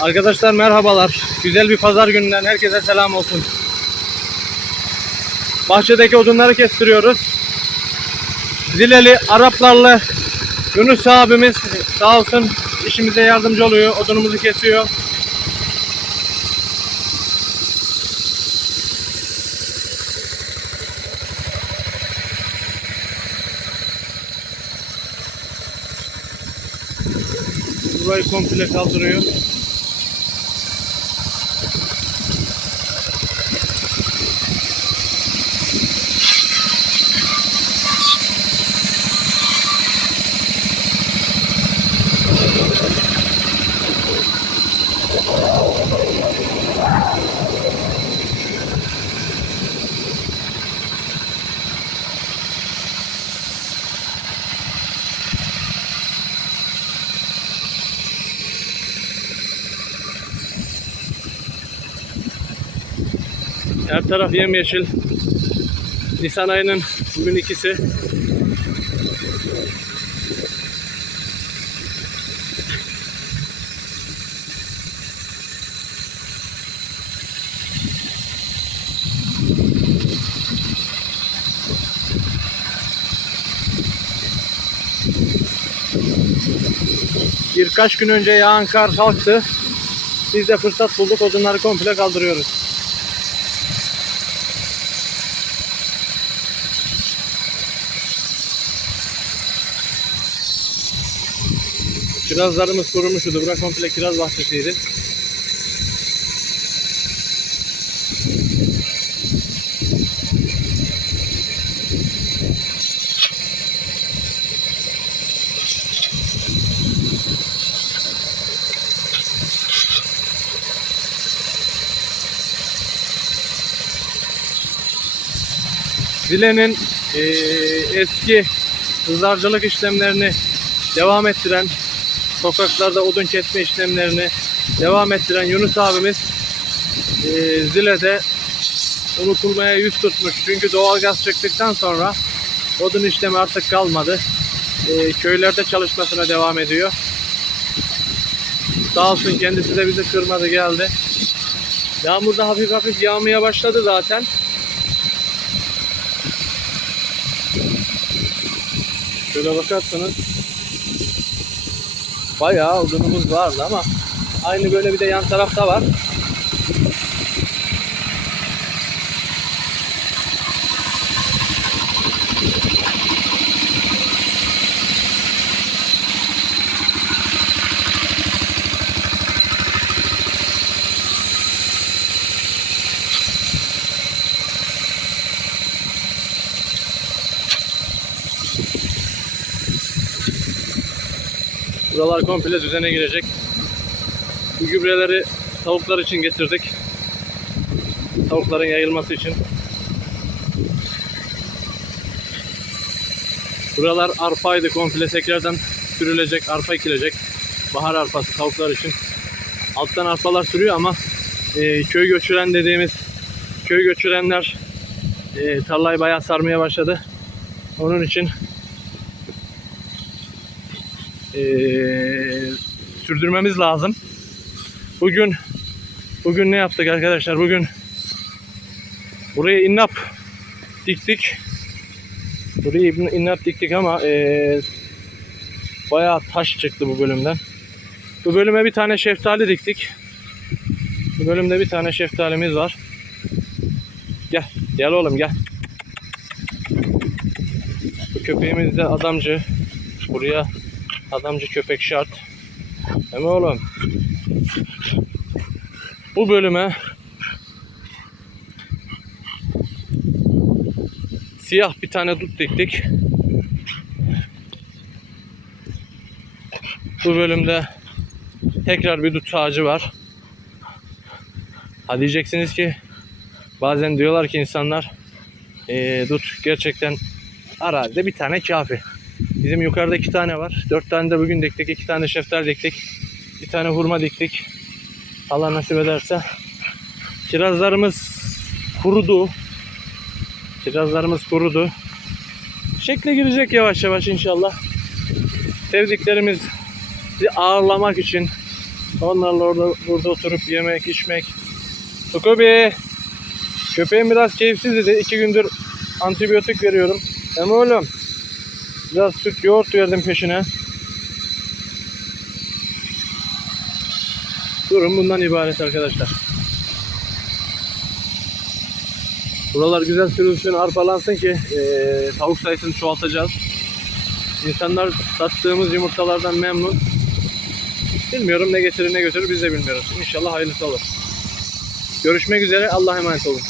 Arkadaşlar merhabalar. Güzel bir pazar gününden herkese selam olsun. Bahçedeki odunları kestiriyoruz. Zileli Araplarla Yunus abimiz sağ olsun işimize yardımcı oluyor. Odunumuzu kesiyor. Burayı komple kaldırıyor. Her taraf yemyeşil. Nisan ayının bugün ikisi. Birkaç gün önce yağan kar kalktı. Biz de fırsat bulduk odunları komple kaldırıyoruz. Kirazlarımız kurumuştu. Bura komple kiraz bahçesiydi. Zile'nin eee, eski hızarcılık işlemlerini devam ettiren, sokaklarda odun kesme işlemlerini devam ettiren Yunus abimiz eee, Zile'de unutulmaya yüz tutmuş. Çünkü doğalgaz çıktıktan sonra odun işlemi artık kalmadı. Eee, köylerde çalışmasına devam ediyor. Sağ olsun kendisi de bizi kırmadı geldi. Yağmur da hafif hafif yağmaya başladı zaten. Şöyle bakarsanız bayağı odunumuz vardı ama aynı böyle bir de yan tarafta var. Buralar komple düzene girecek. Bu gübreleri tavuklar için getirdik. Tavukların yayılması için. Buralar arpaydı komple tekrardan sürülecek, arpa ekilecek. Bahar arpası tavuklar için. Alttan arpalar sürüyor ama e, köy göçüren dediğimiz köy göçürenler e, tarlayı bayağı sarmaya başladı. Onun için eee, sürdürmemiz lazım. Bugün bugün ne yaptık arkadaşlar? Bugün buraya innap diktik. Buraya in- innap diktik ama eee bayağı taş çıktı bu bölümden. Bu bölüme bir tane şeftali diktik. Bu bölümde bir tane şeftalimiz var. Gel, gel oğlum gel. Bu köpeğimiz de adamcı. Buraya Adamcı köpek şart. Ama oğlum. Bu bölüme siyah bir tane dut diktik. Bu bölümde tekrar bir dut ağacı var. Ha diyeceksiniz ki bazen diyorlar ki insanlar eee dut gerçekten arazide bir tane kafi. Bizim yukarıda iki tane var. Dört tane de bugün diktik. iki tane şeftal diktik. Bir tane hurma diktik. Allah nasip ederse. Kirazlarımız kurudu. Kirazlarımız kurudu. Şekle girecek yavaş yavaş inşallah. Sevdiklerimizi ağırlamak için Onlarla orada burada oturup yemek, içmek. Tukubi. Köpeğim biraz keyifsiz dedi. İki gündür antibiyotik veriyorum. Ama oğlum. Biraz süt yoğurt verdim peşine. Durum bundan ibaret arkadaşlar. Buralar güzel sürülsün, arpalansın ki eee, tavuk sayısını çoğaltacağız. İnsanlar sattığımız yumurtalardan memnun. Bilmiyorum ne getirir ne götürür biz de bilmiyoruz. İnşallah hayırlısı olur. Görüşmek üzere. Allah'a emanet olun.